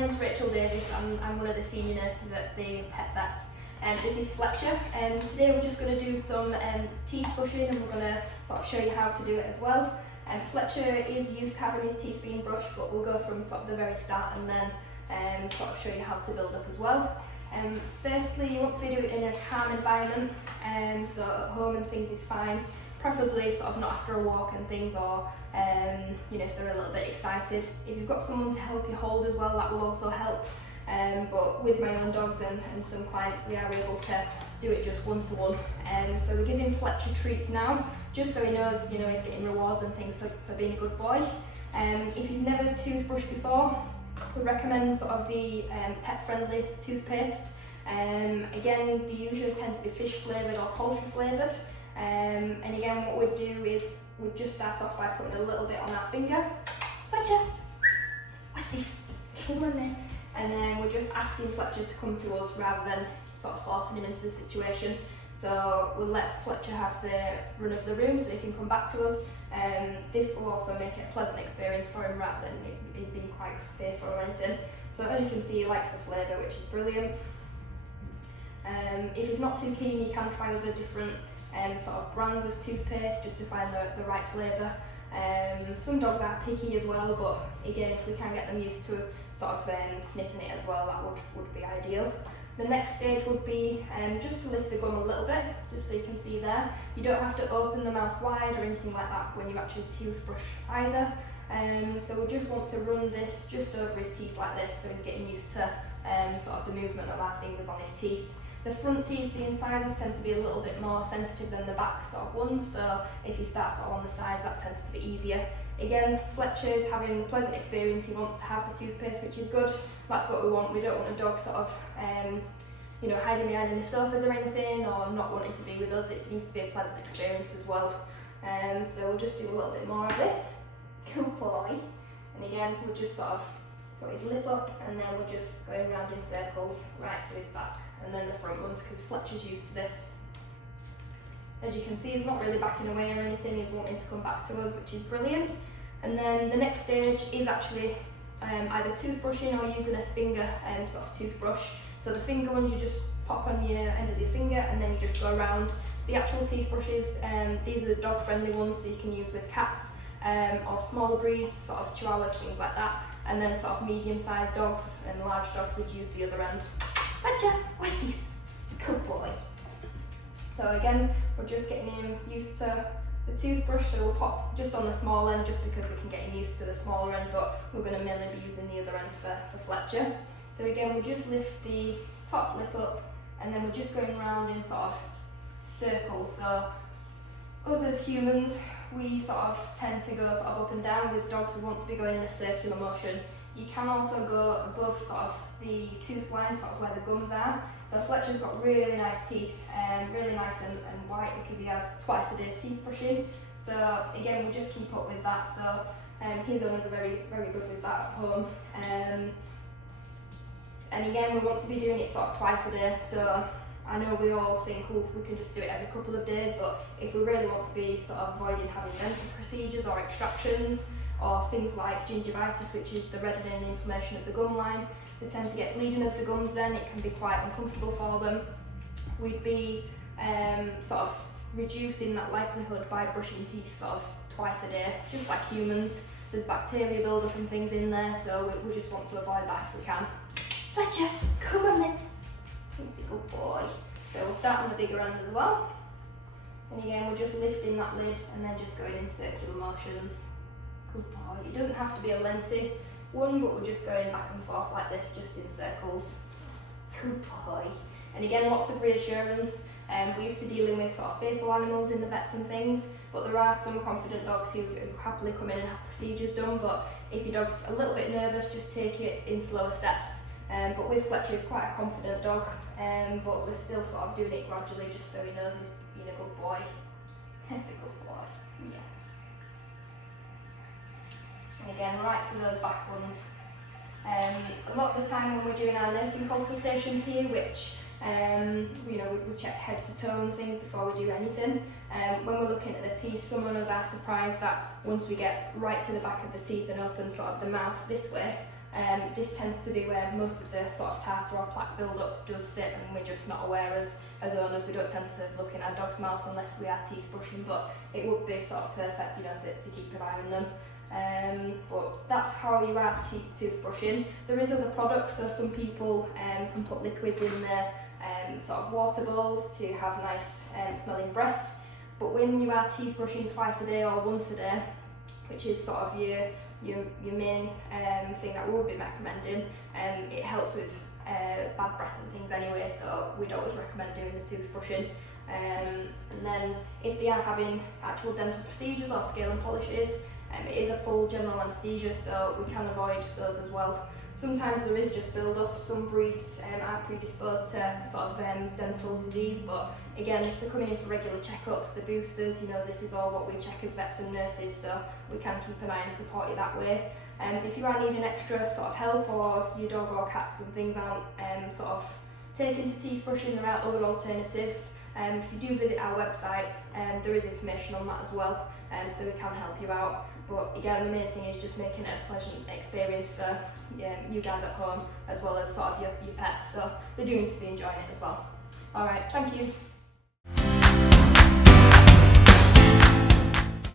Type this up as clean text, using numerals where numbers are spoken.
name's Rachel Davis. I'm one of the senior nurses at the Pet Vet. This is Fletcher. Today we're just going to do some teeth brushing, and we're going to sort of show you how to do it as well. Fletcher is used to having his teeth being brushed, but we'll go from sort of the very start and then sort of show you how to build up as well. Firstly, you want to be doing it in a calm environment, so at home and things is fine. Preferably sort of not after a walk and things, or you know, if they're a little bit excited. If you've got someone to help you hold as well, that will also help. But with my own dogs and some clients, we are able to do it just one-to-one. So we're giving Fletcher treats now, just so he knows, you know, he's getting rewards and things for being a good boy. If you've never toothbrushed before, we recommend sort of the pet-friendly toothpaste. Again, they usually tend to be fish flavoured or poultry flavoured. And again, what we'd do is we'd just start off by putting a little bit on our finger. Fletcher, what's this? Come on then. And then we're just asking Fletcher to come to us rather than sort of forcing him into the situation. So we'll let Fletcher have the run of the room so he can come back to us. This will also make it a pleasant experience for him rather than it being quite fearful or anything. So as you can see, he likes the flavour, which is brilliant. If he's not too keen, you can try other different sort of brands of toothpaste just to find the right flavour. Some dogs are picky as well, but again, if we can get them used to sort of sniffing it as well, that would be ideal. The next stage would be just to lift the gum a little bit, just so you can see there. You don't have to open the mouth wide or anything like that when you actually toothbrush either. So we just want to run this just over his teeth like this, so he's getting used to sort of the movement of our fingers on his teeth. The front teeth, the incisors tend to be a little bit more sensitive than the back sort of ones, so if you start sort of on the sides, that tends to be easier. Again, Fletcher's having a pleasant experience. He wants to have the toothpaste, which is good. That's what we want. We don't want a dog sort of, you know, hiding behind any sofas or anything, or not wanting to be with us. It needs to be a pleasant experience as well. So we'll just do a little bit more of this. Good boy. And again, we'll just sort of got his lip up, and then we're just going around in circles right to his back, and then the front ones, because Fletcher's used to this. As you can see, he's not really backing away or anything. He's wanting to come back to us, which is brilliant. And then the next stage is actually either toothbrushing or using a finger sort of toothbrush. So the finger ones, you just pop on your end of your finger, and then you just go around. The actual toothbrushes, these are the dog friendly ones, so you can use with cats or smaller breeds, sort of chihuahuas, things like that. And then sort of medium sized dogs and large dogs would use the other end. Fletcher, what's this? Good boy. So again, we're just getting him used to the toothbrush, so we'll pop just on the small end just because we can get him used to the smaller end, but we're going to mainly be using the other end for Fletcher. So again, we'll just lift the top lip up, and then we're just going around in sort of circles. So us as humans, we sort of tend to go sort of up and down. With dogs, we want to be going in a circular motion. You can also go above sort of the tooth line, sort of where the gums are. So Fletcher's got really nice teeth, really nice and white, because he has twice a day teeth brushing. So again, we'll just keep up with that. So his owners are very, very good with that at home. And again, we want to be doing it sort of twice a day. So I know we all think, oh, we can just do it every couple of days, but if we really want to be sort of avoiding having dental procedures or extractions, or things like gingivitis, which is the reddening and inflammation of the gum line, they tend to get bleeding of the gums then. It can be quite uncomfortable for them. We'd be sort of reducing that likelihood by brushing teeth sort of twice a day, just like humans. There's bacteria build-up and things in there, so we just want to avoid that if we can. Fletcher, come on then. He's a good boy. So we'll start on the bigger end as well. And again, we're just lifting that lid and then just going in circular motions. Good boy. It doesn't have to be a lengthy one, but we're just going back and forth like this, just in circles. Good boy. And again, lots of reassurance. We're used to dealing with sort of fearful animals in the vets and things, but there are some confident dogs who happily come in and have procedures done. But if your dog's a little bit nervous, just take it in slower steps. But with Fletcher, he's quite a confident dog, but we're still sort of doing it gradually, just so he knows he's being a good boy. He's a good boy. Yeah. And again, right to those back ones. A lot of the time when we're doing our nursing consultations here, which you know, we check head to toe and things before we do anything. When we're looking at the teeth, some of us are surprised that once we get right to the back of the teeth and open sort of the mouth this way, This tends to be where most of the sort of tartar or plaque build-up does sit, and we're just not aware as owners. We don't tend to look in our dog's mouth unless we are teeth brushing, but it would be sort of perfect, you know, to keep an eye on them. But that's how you are toothbrushing. There is other products, so some people can put liquids in their sort of water bowls to have nice smelling breath. But when you are teeth brushing twice a day or once a day, which is sort of your main thing that we would be recommending, it helps with bad breath and things anyway, so we'd always recommend doing the toothbrushing. And then if they are having actual dental procedures or scale and polishes, it is a full general anaesthesia, so we can avoid those as well. Sometimes there is just build-up. Some breeds are predisposed to sort of dental disease, but again, if they're coming in for regular checkups, the boosters, you know, this is all what we check as vets and nurses, so we can keep an eye and support you that way. If you are needing extra sort of help, or your dog or cats and things aren't sort of taken to teeth brushing, there are other alternatives. If you do visit our website, there is information on that as well, so we can help you out. But again, the main thing is just making it a pleasant experience for you guys at home, as well as sort of your pets, so they do need to be enjoying it as well. Alright, thank you.